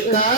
tá.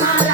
my